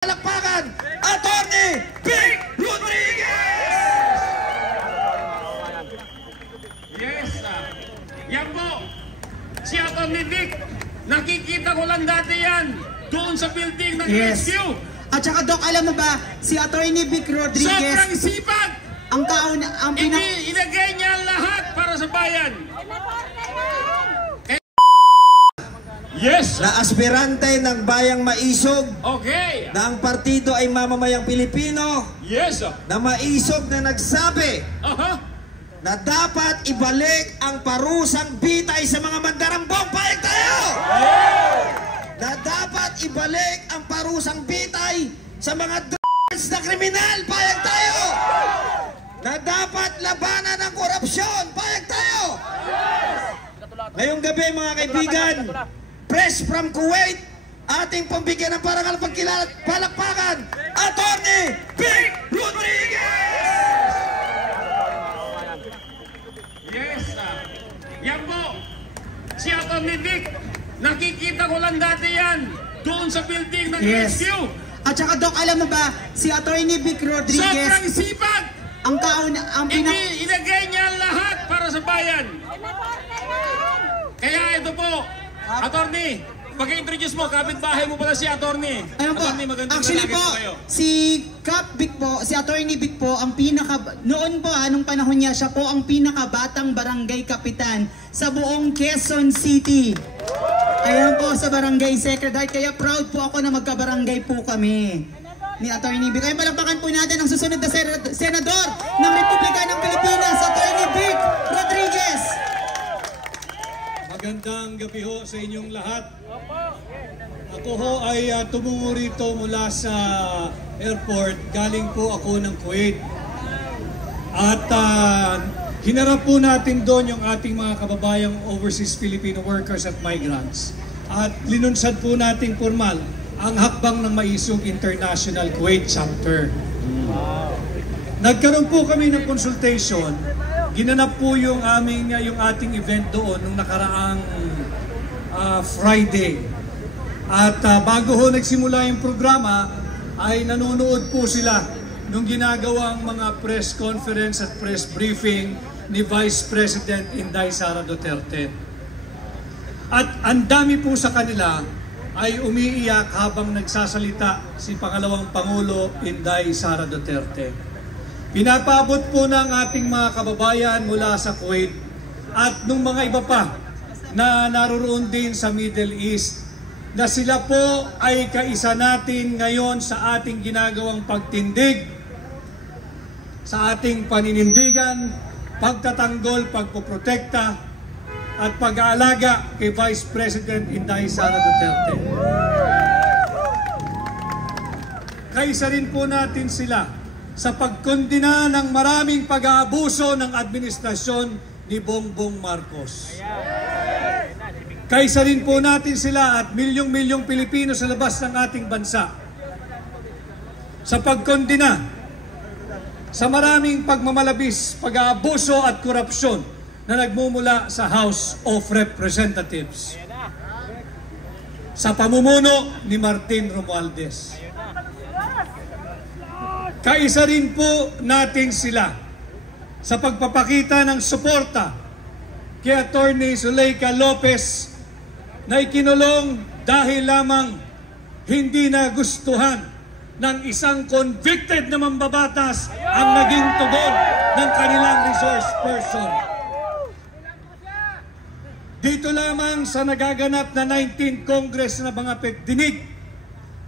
Palakpakan, Attorney Vic Rodriguez! Yes, yan po. Si Attorney Vic, nakikita ko lang dati yan doon sa building ng rescue. At saka Doc, alam mo ba, si Attorney Vic Rodriguez, sobrang sipag! Inagay niya lahat para sa bayan. Yes! Na aspirante ng Bayang Maisog. Okay. Na ang partido ay mamamayang Pilipino. Yes. Na maisog na nagsabi na dapat ibalik ang parusang bitay sa mga mandarambong. Payag tayo! Na dapat ibalik ang parusang bitay sa mga drugs na kriminal. Payag tayo! Na dapat labanan ang korupsyon. Payag tayo! Ngayong gabi mga kaibigan, Press from Kuwait, ating pambigyan ng parangal pagkilala at palakpakan, Attorney Vic Rodriguez! Yes, yan po. Si Attorney Vic, nakikita ko lang dati yan doon sa building ng rescue. At saka Doc, alam mo ba, si Attorney Vic Rodriguez, sobrang sipag! Inagay niya lahat para sa bayan. Kaya ito po, Attorney, pag-introduce mo, kapitbahay mo pala si Attorney. Ayun po, actually po, si Cap Vic po, si Attorney Vic po, ang noon po nung panahon niya, siya po ang pinakabatang barangay kapitan sa buong Quezon City. Ayun po, sa barangay secretary, kaya proud po ako na magkabarangay po kami ni Attorney Vic. Kaya palakpakan po natin ang susunod na senador ng Republika ng Pilipinas, Attorney Vic Rodriguez. Magandang gabi ho sa inyong lahat. Ako ho ay tumungo rito mula sa airport. Galing po ako ng Kuwait. At hinarap po natin doon yung ating mga kababayang overseas Filipino workers at migrants. At linunsad po natin formal ang hakbang ng Maisog International Kuwait Chapter. Nagkaroon po kami ng consultation. Ginanap po yung ating event doon nung nakaraang Friday. At bago ho nagsimula yung programa, ay nanonood po sila nung ginagawang mga press conference at press briefing ni Vice President Inday Sara Duterte. At ang dami po sa kanila ay umiiyak habang nagsasalita si Pangalawang Pangulo Inday Sara Duterte. Pinapabot po ng ating mga kababayan mula sa Kuwait at nung mga iba pa na naroroon din sa Middle East na sila po ay kaisa natin ngayon sa ating ginagawang pagtindig, sa ating paninindigan, pagtatanggol, pagpoprotekta at pag-aalaga kay Vice President Inday Sara Duterte. Kaisa rin po natin sila sa pagkondina ng maraming pag-aabuso ng administrasyon ni Bongbong Marcos. Kaisa rin po natin sila at milyong-milyong Pilipino sa labas ng ating bansa sa pagkondina sa maraming pagmamalabis, pag-aabuso at korupsyon na nagmumula sa House of Representatives sa pamumuno ni Martin Romualdez. Kaisa rin po natin sila sa pagpapakita ng suporta kay Attorney Zuleika Lopez na ikinulong dahil lamang hindi nagustuhan ng isang convicted na mambabatas ang naging tugon ng kanilang resource person. Dito lamang sa nagaganap na 19th Congress na mga pagdinig,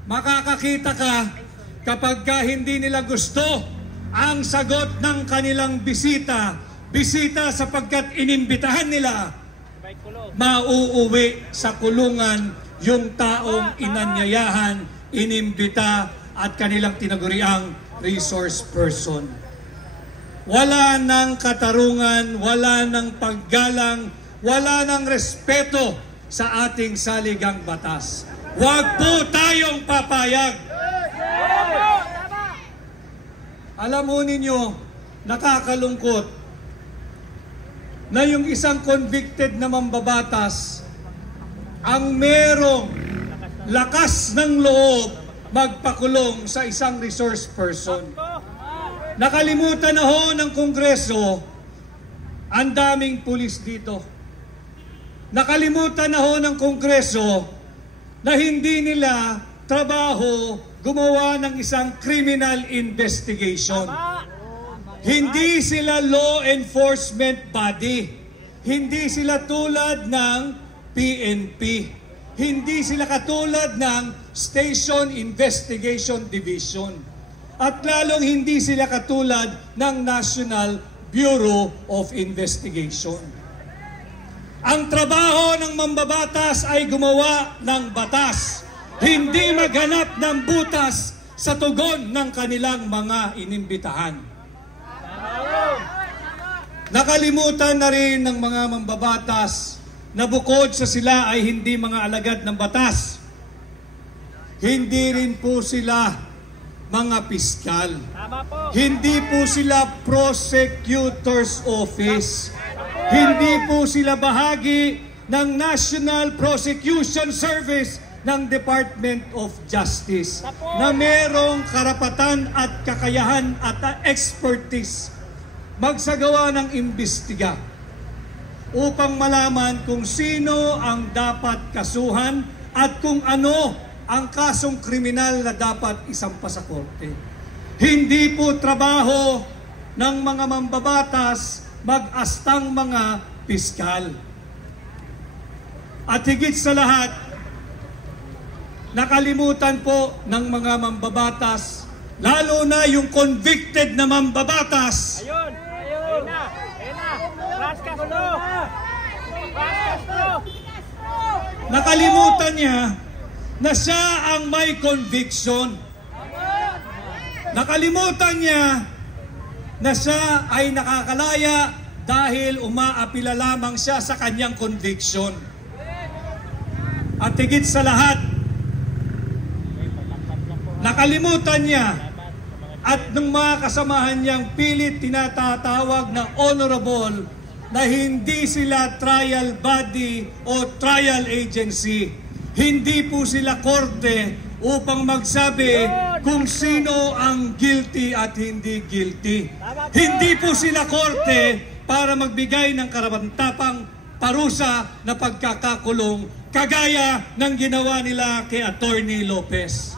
makakakita ka kapag hindi nila gusto ang sagot ng kanilang bisita sapagkat inimbitahan nila, mauuwi sa kulungan yung taong inanyayahan, inimbita at kanilang tinaguriang resource person. Wala ng katarungan, wala ng paggalang, wala ng respeto sa ating saligang batas. Huwag po tayong papayag. Alam mo ninyo, nakakalungkot na yung isang convicted na mambabatas ang merong lakas ng loob magpakulong sa isang resource person. Nakalimutan na ho ng Kongreso, ang daming pulis dito. Nakalimutan na ho ng Kongreso na hindi nila trabaho gumawa ng isang criminal investigation. Hindi sila law enforcement body. Hindi sila tulad ng PNP. Hindi sila katulad ng Station Investigation Division. At lalong hindi sila katulad ng National Bureau of Investigation. Ang trabaho ng mambabatas ay gumawa ng batas, hindi maghanap ng butas sa tugon ng kanilang mga inimbitahan. Nakalimutan na rin ng mga mambabatas na bukod sa sila ay hindi mga alagad ng batas, hindi rin po sila mga piskal. Hindi po sila prosecutor's office. Hindi po sila bahagi ng National Prosecution Service ng Department of Justice na merong karapatan at kakayahan at expertise magsagawa ng imbestiga upang malaman kung sino ang dapat kasuhan at kung ano ang kasong kriminal na dapat isampa sa korte. Hindi po trabaho ng mga mambabatas mag-astang mga piskal. At higit sa lahat, nakalimutan po ng mga mambabatas, lalo na yung convicted na mambabatas. Ayun na. Nakalimutan niya na siya ang may conviction. Nakalimutan niya na siya ay nakakalaya dahil umaapila lamang siya sa kanyang conviction. At higit sa lahat, nakalimutan niya at ng mga kasamahan niyang pilit tinatatawag na honorable na hindi sila trial body o trial agency. Hindi po sila korte upang magsabi kung sino ang guilty at hindi guilty. Hindi po sila korte para magbigay ng karapatang parusa na pagkakakulong kagaya ng ginawa nila kay Attorney Lopez.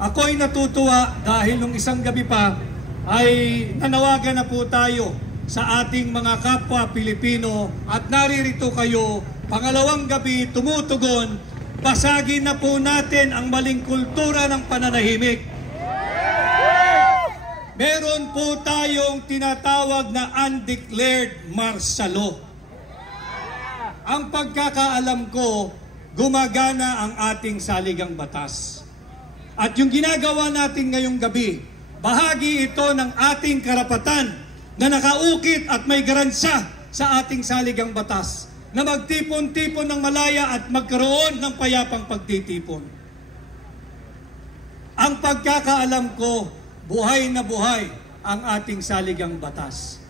Ako'y natutuwa dahil nung isang gabi pa ay nanawagan na po tayo sa ating mga kapwa Pilipino at naririto kayo, pangalawang gabi tumutugon, basagin na po natin ang maling kultura ng pananahimik. Meron po tayong tinatawag na undeclared martial law. Ang pagkakaalam ko, gumagana ang ating saligang batas. At yung ginagawa natin ngayong gabi, bahagi ito ng ating karapatan na nakaukit at may garansya sa ating saligang batas na magtipon-tipon ng malaya at magkaroon ng payapang pagtitipon. Ang pagkakaalam ko, buhay na buhay ang ating saligang batas.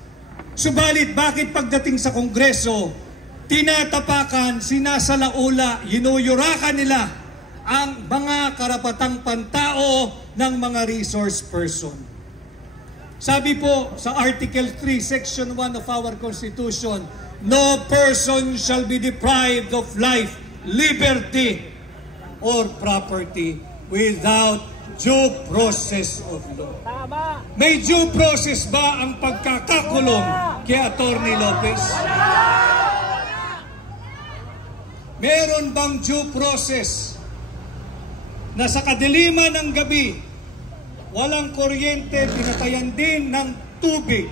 Subalit bakit pagdating sa Kongreso, tinatapakan, sinasalaula, yinuyurakan nila ang mga karapatang pantao ng mga resource person. Sabi po sa Article 3, Section 1 of our Constitution, no person shall be deprived of life, liberty, or property without due process of law. May due process ba ang pagkakakulong kay Attorney Lopez? Meron bang due process na sa kadiliman ng gabi, walang kuryente, pinatayan din ng tubig,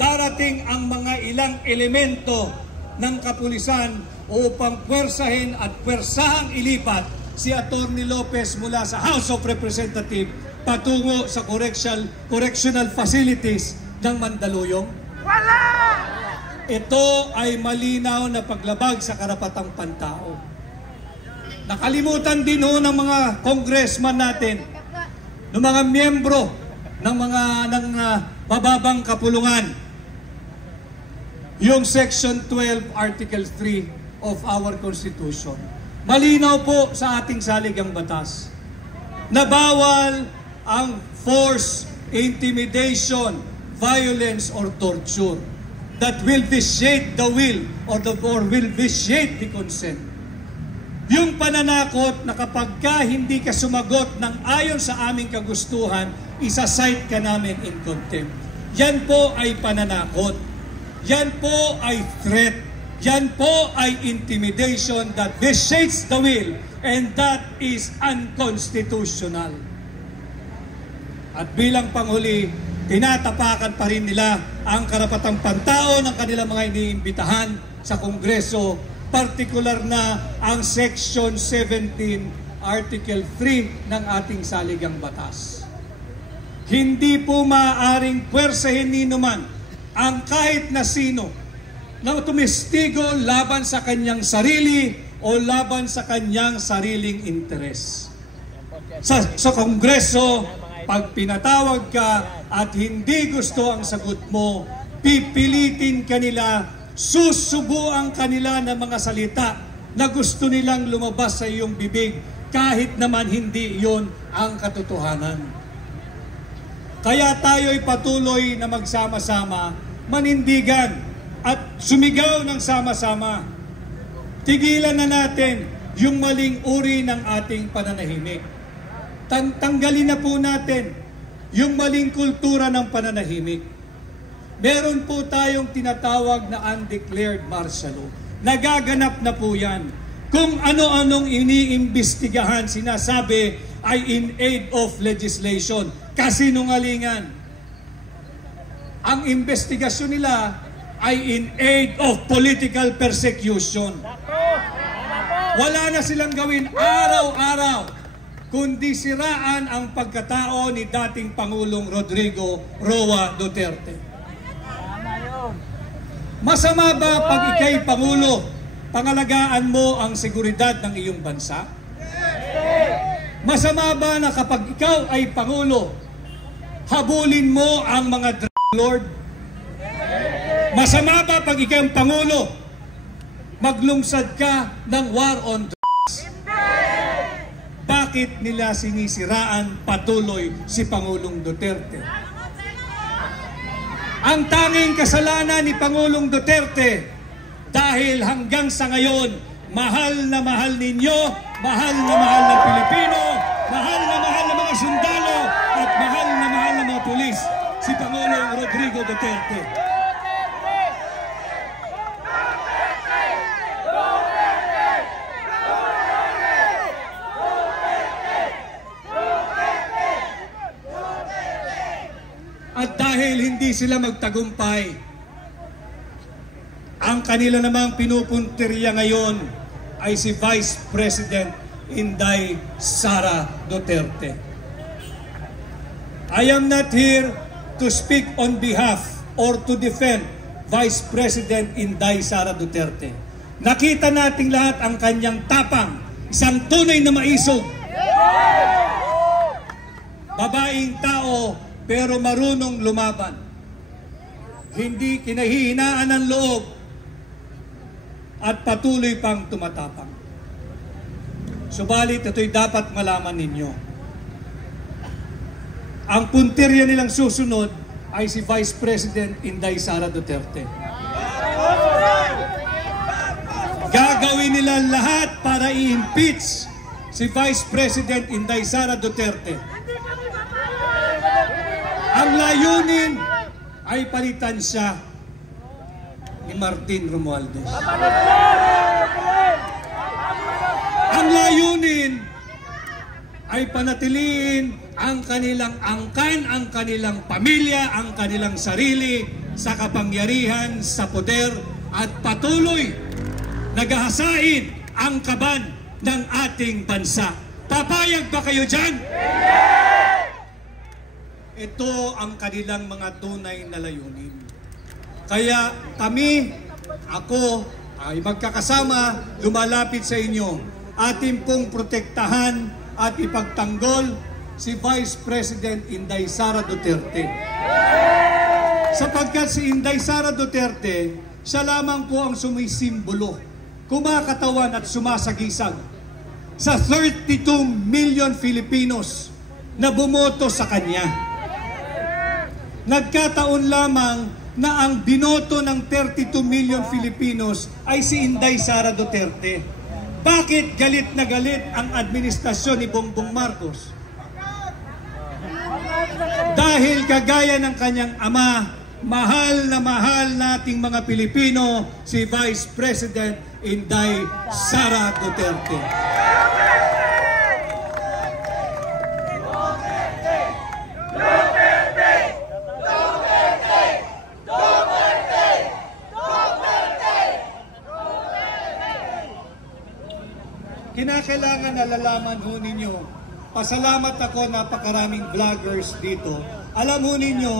darating ang mga ilang elemento ng kapulisan upang puwersahin at puwersahang ilipat si Attorney Lopez mula sa House of Representatives patungo sa correctional facilities ng Mandaluyong? Wala! Ito ay malinaw na paglabag sa karapatang pantao. Nakalimutan din ho ng mga congressman natin, ng mga miyembro ng mababang kapulungan, yung Section 12, Article 3 of our Constitution. Malinaw po sa ating saligang batas na bawal ang force, intimidation, violence, or torture that will vitiate the will or will vitiate the consent. Yung pananakot na kapag ka hindi ka sumagot ng ayon sa aming kagustuhan, isa-cite ka namin in contempt. Yan po ay pananakot. Yan po ay threat. Yan po ay intimidation that vitiates the will, and that is unconstitutional. At bilang panghuli, tinatapakan pa rin nila ang karapatang pantao ng kanilang mga iniimbitahan sa Kongreso, partikular na ang Section 17, Article 3 ng ating saligang batas. Hindi po maaaring pwersahin ni naman ang kahit na sino na tumestigo laban sa kanyang sarili o laban sa kanyang sariling interes. Sa Kongreso, pag pinatawag ka at hindi gusto ang sagot mo, pipilitin kanila, susubuan kanila ng mga salita na gusto nilang lumabas sa iyong bibig kahit naman hindi iyon ang katotohanan. Kaya tayo'y patuloy na magsama-sama, manindigan at sumigaw ng sama-sama. Tigilan na natin yung maling uri ng ating pananahimik. Tanggalin na po natin yung maling kultura ng pananahimik. Meron po tayong tinatawag na undeclared martial law. Nagaganap na po yan. Kung ano-anong iniimbestigahan, sinasabi ay in aid of legislation. Kasinungalingan. Ang investigasyon nila ay in aid of political persecution. Wala na silang gawin araw-araw kundi siraan ang pagkatao ni dating Pangulong Rodrigo Roa Duterte. Masama ba pag ikay Pangulo, pangalagaan mo ang seguridad ng iyong bansa? Masama ba na kapag ikaw ay Pangulo, habulin mo ang mga drug lord? Masama ba pag ikaw ang Pangulo, maglungsad ka ng war on drugs? Bakit nila sinisiraan patuloy si Pangulong Duterte? Ang tanging kasalanan ni Pangulong Duterte, dahil hanggang sa ngayon, mahal na mahal ninyo, mahal na mahal ng Pilipino, mahal na mahal ng mga sundalo, at mahal na mahal ng mga pulis, si Pangulong Rodrigo Duterte. At dahil hindi sila magtagumpay, ang kanila namang pinupuntirya ngayon ay si Vice President Inday Sara Duterte. I am not here to speak on behalf or to defend Vice President Inday Sara Duterte. Nakita nating lahat ang kanyang tapang, isang tunay na maisog. Babaeng tao pero marunong lumaban. Hindi kinahihinaan ng loob at patuloy pang tumatapang. Subalit ito'y dapat malaman ninyo. Ang puntirya nilang susunod ay si Vice President Inday Sara Duterte. Gagawin nila lahat para i-impeach si Vice President Inday Sara Duterte. Ang layunin ay palitan siya ni Martin Romualdez. Ang layunin ay panatiliin ang kanilang angkan, ang kanilang pamilya, ang kanilang sarili sa kapangyarihan, sa poder, at patuloy nagahasain ang kaban ng ating bansa. Papayag ba kayo dyan? Ito ang kanilang mga tunay na layunin. Kaya kami, ako, ay magkakasama, lumalapit sa inyo. Ating pong protektahan at ipagtanggol si Vice President Inday Sara Duterte. Sapagkat si Inday Sara Duterte, siya lamang po ang sumisimbolo kumakatawan at sumasagisag sa 32 million Filipinos na bumoto sa kanya. Nagkataon lamang na ang binoto ng 32 million Filipinos ay si Inday Sara Duterte. Bakit galit na galit ang administrasyon ni Bongbong Marcos? Dahil kagaya ng kanyang ama, mahal nating mga Pilipino si Vice President Inday Sara Duterte. Kinakailangan nalalaman ho ninyo, pasalamat ako, napakaraming vloggers dito. Alam ho ninyo,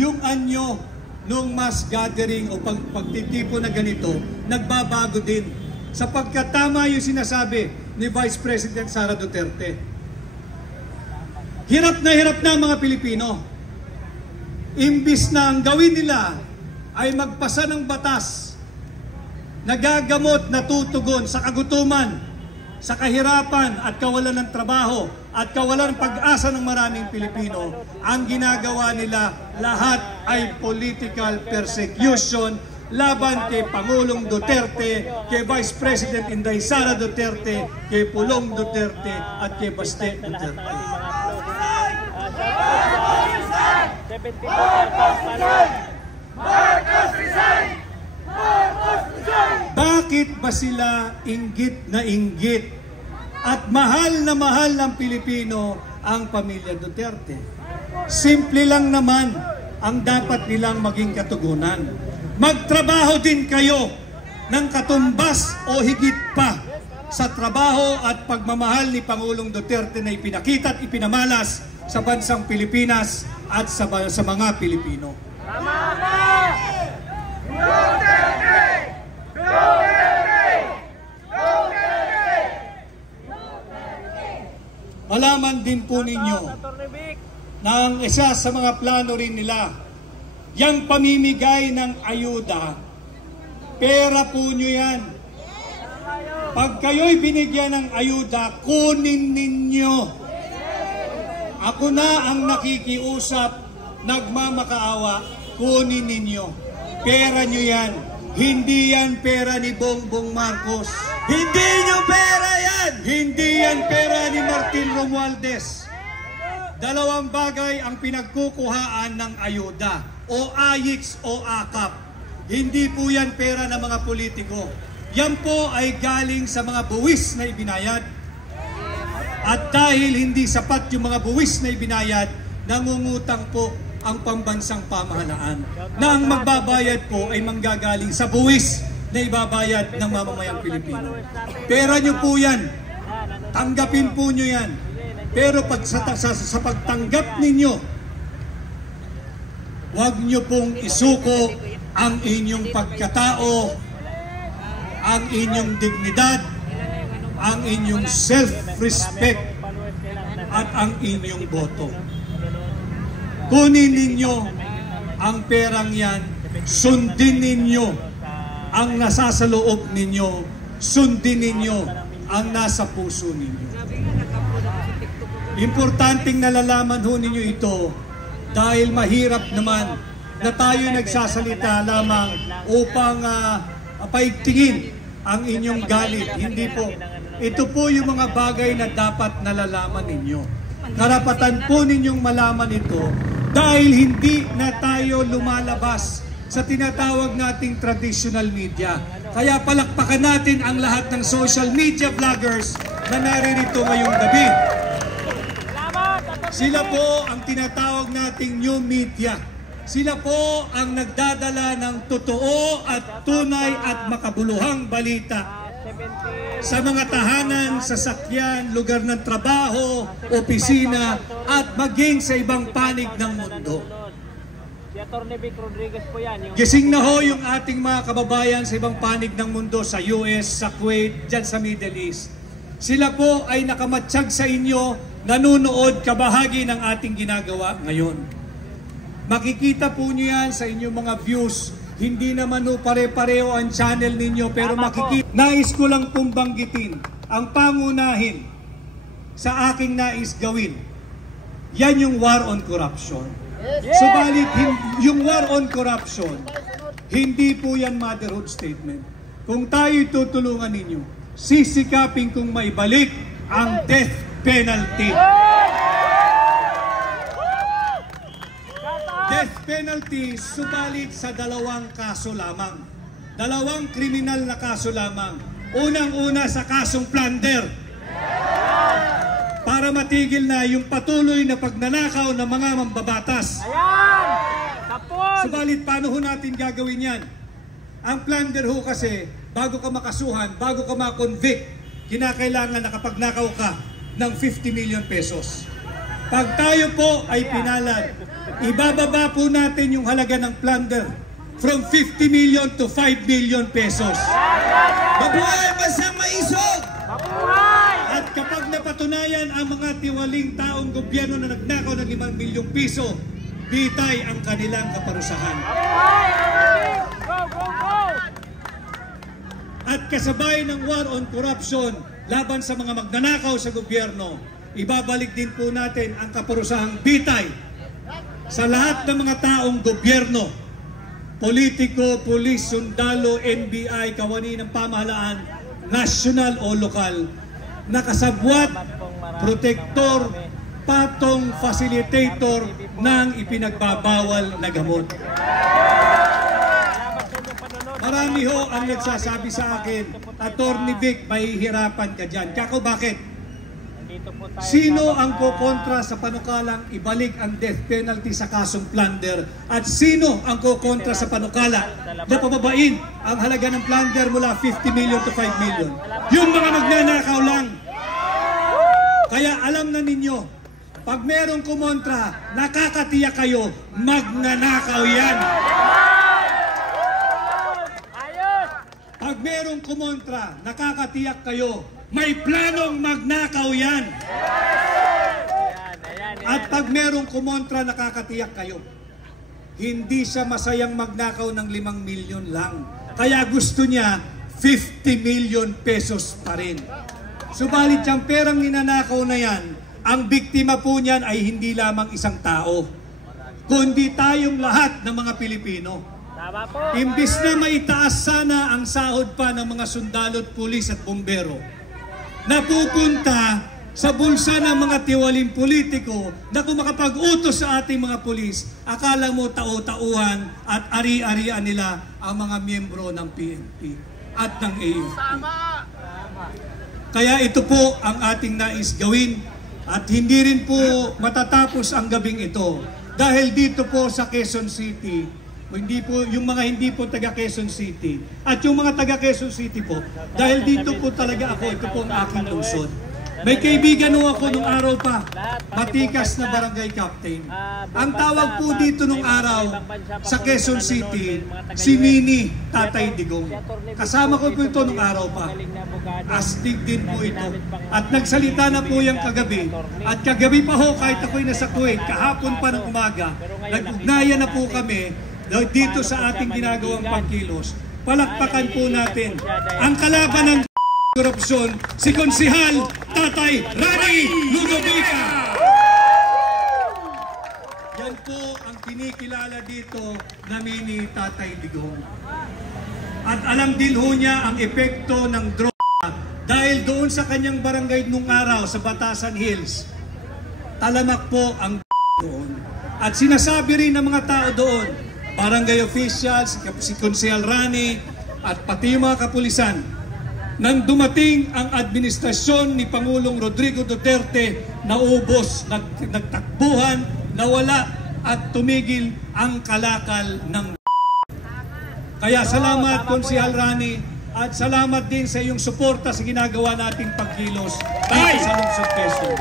yung anyo nung mass gathering o pagtitipo na ganito, nagbabago din. Sapagkat tama yung sinasabi ni Vice President Sara Duterte. Hirap na mga Pilipino. Imbis na ang gawin nila ay magpasa ng batas na gagamot, natutugon sa kagutuman, sa kahirapan at kawalan ng trabaho at kawalan ng pag-asa ng maraming Pilipino, ang ginagawa nila lahat ay political persecution laban kay Pangulong Duterte, kay Vice President Inday Sara Duterte, kay Pulong Duterte at kay Baste Duterte. Bakit ba sila inggit na inggit at mahal na mahal ng Pilipino ang pamilya Duterte? Simple lang naman ang dapat nilang maging katugunan. Magtrabaho din kayo ng katumbas o higit pa sa trabaho at pagmamahal ni Pangulong Duterte na ipinakita at ipinamalas sa bansang Pilipinas at sa mga Pilipino. Malaman din po ninyo na ang isa sa mga plano rin nila, yung pamimigay ng ayuda, pera po nyo yan. Pag kayo'y binigyan ng ayuda, kunin ninyo. Ako na ang nakikiusap, nagmamakaawa, kunin ninyo. Pera nyo yan. Hindi yan pera ni Bongbong Marcos. Hindi nyo pera yan! Hindi yan pera ni Martin Romualdez. Dalawang bagay ang pinagkukuhaan ng ayuda, o AYIX o AKAP. Hindi po yan pera ng mga politiko. Yan po ay galing sa mga buwis na ibinayad. At dahil hindi sapat yung mga buwis na ibinayad, nangungutang po ang pambansang pamahalaan na ang magbabayad po ay manggagaling sa buwis na ibabayad ng mamamayang Pilipino. Pera nyo po yan. Tanggapin po nyo yan. Pero pag sa pagtanggap ninyo, huwag nyo pong isuko ang inyong pagkatao, ang inyong dignidad, ang inyong self-respect, at ang inyong boto. Kunin ninyo ang perang yan, sundin ninyo ang nasasaloob ninyo, sundin ninyo ang nasa puso ninyo. Importanteng nalalaman ho ninyo ito dahil mahirap naman na tayo nagsasalita lamang upang paigtingin ang inyong galit. Hindi po. Ito po yung mga bagay na dapat nalalaman ninyo. Karapatan po ninyong malaman ito dahil hindi na tayo lumalabas sa tinatawag nating traditional media. Kaya palakpakan natin ang lahat ng social media vloggers na naririto ngayong gabi. Sila po ang tinatawag nating new media. Sila po ang nagdadala ng totoo at tunay at makabuluhang balita sa mga tahanan, sasakyan, lugar ng trabaho, opisina, at maging sa ibang panig ng mundo. Si Atty. Vic Rodriguez po yan. Gising na ho yung ating mga kababayan sa ibang panig ng mundo, sa US, sa Kuwait, dyan sa Middle East. Sila po ay nakamatsyag sa inyo, nanunood, kabahagi ng ating ginagawa ngayon. Makikita po nyo yan sa inyong mga views Hindi naman ho pare-pareho ang channel ninyo, pero makikita. Nais ko lang pong banggitin ang pangunahin sa aking nais gawin. Yan yung war on corruption. Subalit, yung war on corruption, hindi po yan motherhood statement. Kung tayo'y tutulungan ninyo, sisikapin kong maibalik ang death penalty. Death penalty, subalit sa 2 kaso lamang. 2 kriminal na kaso lamang. Unang-una sa kasong plunder. Para matigil na yung patuloy na pagnanakaw ng mga mambabatas. Subalit, paano ho natin gagawin yan? Ang plunder ho kasi, bago ka makasuhan, bago ka makonvict, kinakailangan na kapag nakaw ka ng 50 million pesos. Pag tayo po ay pinalad, ibababa po natin yung halaga ng plunder from 50 million to 5 million pesos. Mabuhay Bansang Maisog! At kapag napatunayan ang mga tiwaling taong gobyerno na nagnakaw ng 5 milyong piso, bitay ang kanilang kaparusahan. At kasabay ng war on corruption laban sa mga magnanakaw sa gobyerno, ibabalik din po natin ang kaparusahang bitay sa lahat ng mga taong gobyerno, politiko, pulis, sundalo, NBI, kawani ng pamahalaan, national o lokal, nakasabwat, protektor, patong facilitator ng ipinagbabawal na gamot. Marami ho ang nagsasabi sa akin, Attorney Vic, mahihirapan ka dyan. Kako, bakit? Sino ang kukontra sa panukalang ibalik ang death penalty sa kasong plunder? At sino ang kukontra sa panukala na pababain ang halaga ng plunder mula 50 million to 5 million? Yung mga magnanakaw lang. Kaya alam na ninyo, pag merong kumontra, nakakatiyak kayo, magnanakaw yan. Pag merong kumontra, nakakatiyak kayo, may planong magnakaw yan. At pag merong kumontra, nakakatiyak kayo, hindi siya masayang magnakaw ng 5 milyon lang. Kaya gusto niya 50 million pesos pa rin. Subalit yung perang ninanakaw na yan, ang biktima po niyan ay hindi lamang isang tao, kundi tayong lahat ng mga Pilipino. Imbis na maitaas sana ang sahod pa ng mga sundalo at pulis at bumbero, napupunta sa bulsa ng mga tiwaling politiko na kung makapag-utos sa ating mga pulis, akala mo tao-tauhan at ari-arian nila ang mga miyembro ng PNP at ng AFP. Kaya ito po ang ating nais gawin at hindi rin po matatapos ang gabing ito dahil dito po sa Quezon City, hindi po, yung mga hindi po taga Quezon City at yung mga taga Quezon City po, dahil dito po talaga ako, ito po ang aking lungsod. May kaibigan ho ako nung araw pa, matikas na barangay captain. Ang tawag po dito nung araw sa Quezon City, si Mini Tatay Digong. Kasama ko po ito nung araw pa. Astig din po ito. At nagsalita na po yung kagabi. At kagabi pa ho, kahit ako'y nasa Kuwait, kahapon pa ng umaga, nag-ugnayan na po kami dito sa ating ginagawang pagkilos. Palakpakan po natin ang kalaban ng korupsyon, si Konsehal Tatay Rani Ludovica. Yan po ang kinikilala dito na Mini Tatay Digong. At alam din ho niya ang epekto ng droga dahil doon sa kanyang barangay nung araw sa Batasan Hills, talamak po ang doon. At sinasabi rin ng mga tao doon, barangay officials, si Konsehal Rani at pati yung mga kapulisan, nang dumating ang administrasyon ni Pangulong Rodrigo Duterte, naubos, nagtakbuhan, nawala at tumigil ang kalakal ng Kaya salamat Konsehal Rani at salamat din sa iyong suporta sa ginagawa nating pagkilos dito sa Lungsod Quezon.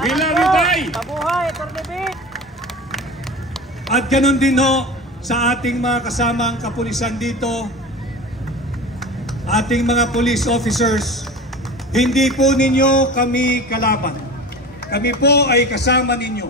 We love you, Tay! Mabuhay, Attorney Vic! At ganun din ho sa ating mga kasamang kapulisan dito, ating mga police officers, hindi po ninyo kami kalaban. Kami po ay kasama ninyo.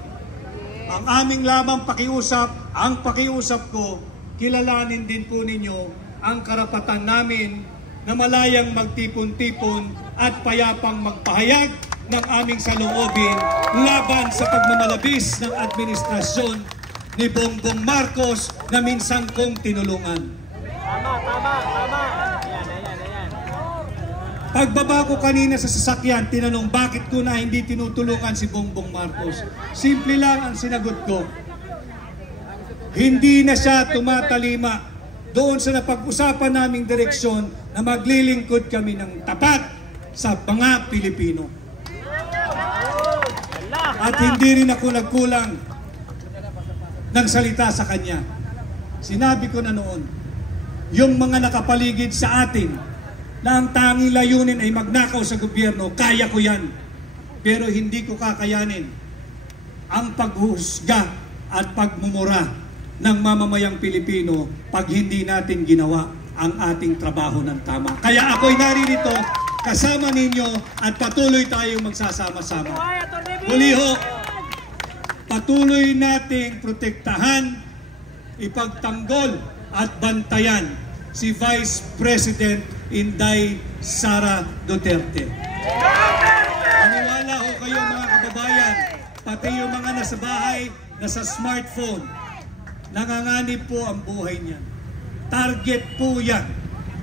Ang aming lamang pakiusap, ang pakiusap ko, kilalanin din po ninyo ang karapatan namin na malayang magtipon-tipon at payapang magpahayag ng aming saloobin laban sa pagmamalabis ng administrasyon ni Bongbong Marcos na minsan kong tinulungan. Tama. Ayan. Pagbaba ko kanina sa sasakyan, tinanong bakit ko na hindi tinutulungan si Bongbong Marcos. Simple lang ang sinagot ko. Hindi na siya tumatalima doon sa napag-usapan naming direksyon na maglilingkod kami ng tapat sa mga Pilipino. At hindi rin ako nagkulang ng salita sa kanya. Sinabi ko na noon, yung mga nakapaligid sa atin na ang tanging layunin ay magnakaw sa gobyerno, kaya ko yan. Pero hindi ko kakayanin ang paghuhusga at pagmumura ng mamamayang Pilipino pag hindi natin ginawa ang ating trabaho ng tama. Kaya ako'y naririto kasama ninyo at patuloy tayong magsasama-sama. Muli ho, patuloy nating protektahan, ipagtanggol at bantayan si Vice President Inday Sara Duterte. Maniwala ho kayo mga kababayan, pati yung mga nasa bahay, nasa smartphone, nanganganib po ang buhay niyan. Target po yan.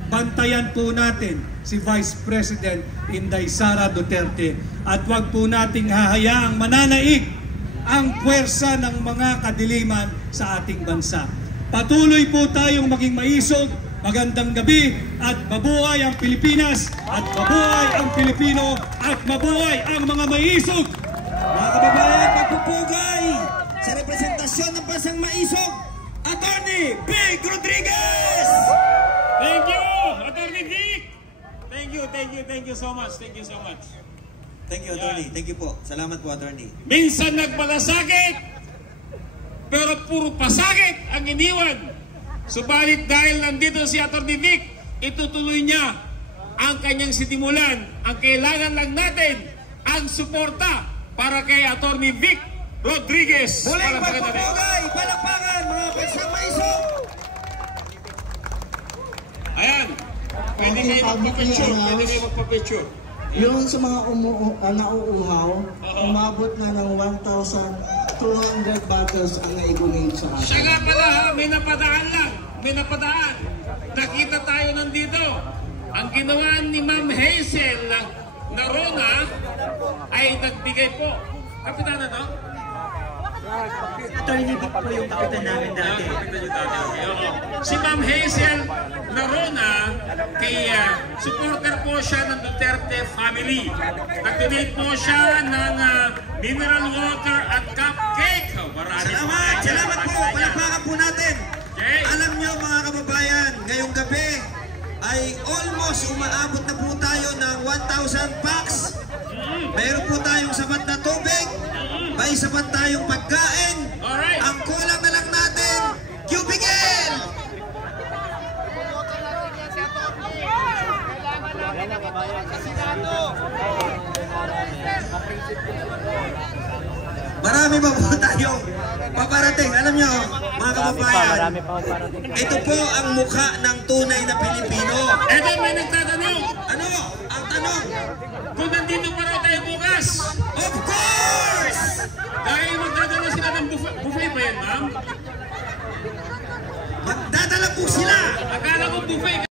Bantayan po natin si Vice President Inday Sara Duterte at wag po nating hahayaang mananaig ang puwersa ng mga kadiliman sa ating bansa. Patuloy po tayong maging maisog. Magandang gabi at mabuhay ang Pilipinas at mabuhay ang Pilipino at mabuhay ang mga maisog. Mga kababayan, pagpupugay sa representasyon ng bansang maisog, Attorney Vic Rodriguez! Thank you, Attorney Vic! Thank you so much. Thank you, Attorney. Thank you po. Salamat po, Attorney. Minsan nagmalasakit, pero puro pasakit ang iniwan. Subalit dahil nandito si Atty. Vic, itutuloy niya ang kanyang sinimulan. Ang kailangan lang natin, ang suporta para kay Atty. Vic Rodriguez. Muling pagpupugay, palakpakan, mga bansang maisog! Ayan, pwede kayo magpapicture. Yung sa mga nauuhaw, umabot na ng 1,200 bottles ang naibunid sa atin. Siya nga pala, may napadaan lang. Nakita tayo nandito. Ang ginawa ni Ma'am Hazel Narona ay nagbigay po. Kapitana to? Attorney Vic po yung kapitan namin dati. Si Ma'am Hazel Narona, supporter po siya ng Duterte family. Nag-donate po siya ng mineral water at cupcake. Salamat po. Palakpakan po natin. Okay. Alam nyo mga kababayan, ngayong gabi ay almost umaabot na po tayo ng 1,000 packs. Mayroon po tayong sapat na tubig. May sapat tayong pagkain. Alright. Ang kulang na lang natin, Cubigel! Marami pa po tayong paparating. Alam nyo, mga kababayan, ito po ang mukha ng tunay na Pilipino. Eto, may nagtatanong. Ano? Ang tanong? Kung nandito pa raw tayo bukas. Of course! Dahil magdadala sila ng buffet ba yan, ma'am? Magdadala po sila! Akala ko buffet.